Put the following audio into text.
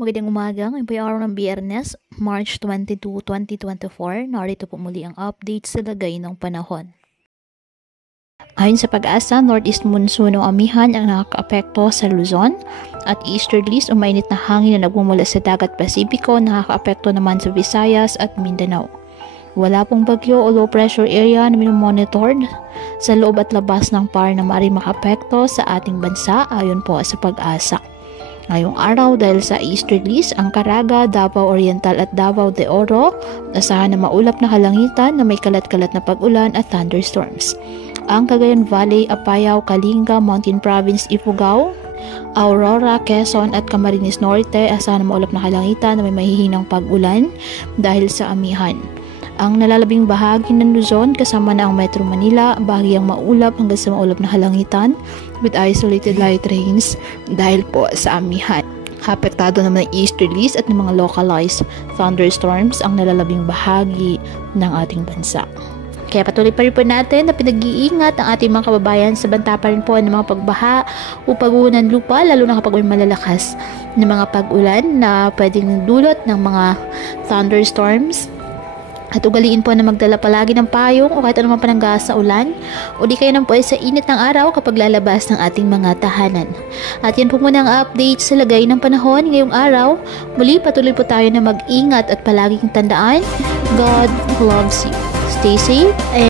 Magandang umaga, ngayon po yung araw ng Biyernes, March 22, 2024. Narito po muli ang update sa lagay ng panahon. Ayon sa Pag-asa, northeast monsoon o amihan ang nakakaapekto sa Luzon at easterlies o mainit na hangin na nagmumula sa dagat Pasipiko nakakaapekto naman sa Visayas at Mindanao. Wala pong bagyo o low pressure area na minomonitored sa loob at labas ng PAR na maaaring makaapekto sa ating bansa ayon po sa Pag-asa. Ngayong araw dahil sa easterlies, ang Caraga, Davao Oriental at Davao de Oro, asahan na maulap na kalangitan na may kalat-kalat na pag-ulan at thunderstorms. Ang Cagayan Valley, Apayao, Kalinga, Mountain Province, Ifugao, Aurora, Quezon at Camarines Norte, asahan na maulap na kalangitan na may mahihinang pag-ulan dahil sa amihan. Ang nalalabing bahagi ng Luzon kasama na ang Metro Manila, bahagyang maulap hanggang sa maulap na halangitan with isolated light rains dahil po sa amihan. Apektado naman ng easterlies at ng mga localized thunderstorms ang nalalabing bahagi ng ating bansa. Kaya patuloy pa rin po natin na pinag-iingat ang ating mga kababayan sa banta pa rin po ng mga pagbaha o pag-uho ng lupa, lalo na kapag may malalakas na mga pag-ulan na pwedeng dulot ng mga thunderstorms. At ugaliin po na magdala palagi ng payong o kahit anumang pananggas sa ulan o di kayo nang po ay sa init ng araw kapag lalabas ng ating mga tahanan. At yan po muna ang update sa lagay ng panahon ngayong araw. Muli patuloy po tayo na mag-ingat at palaging tandaan, God loves you. Stay safe and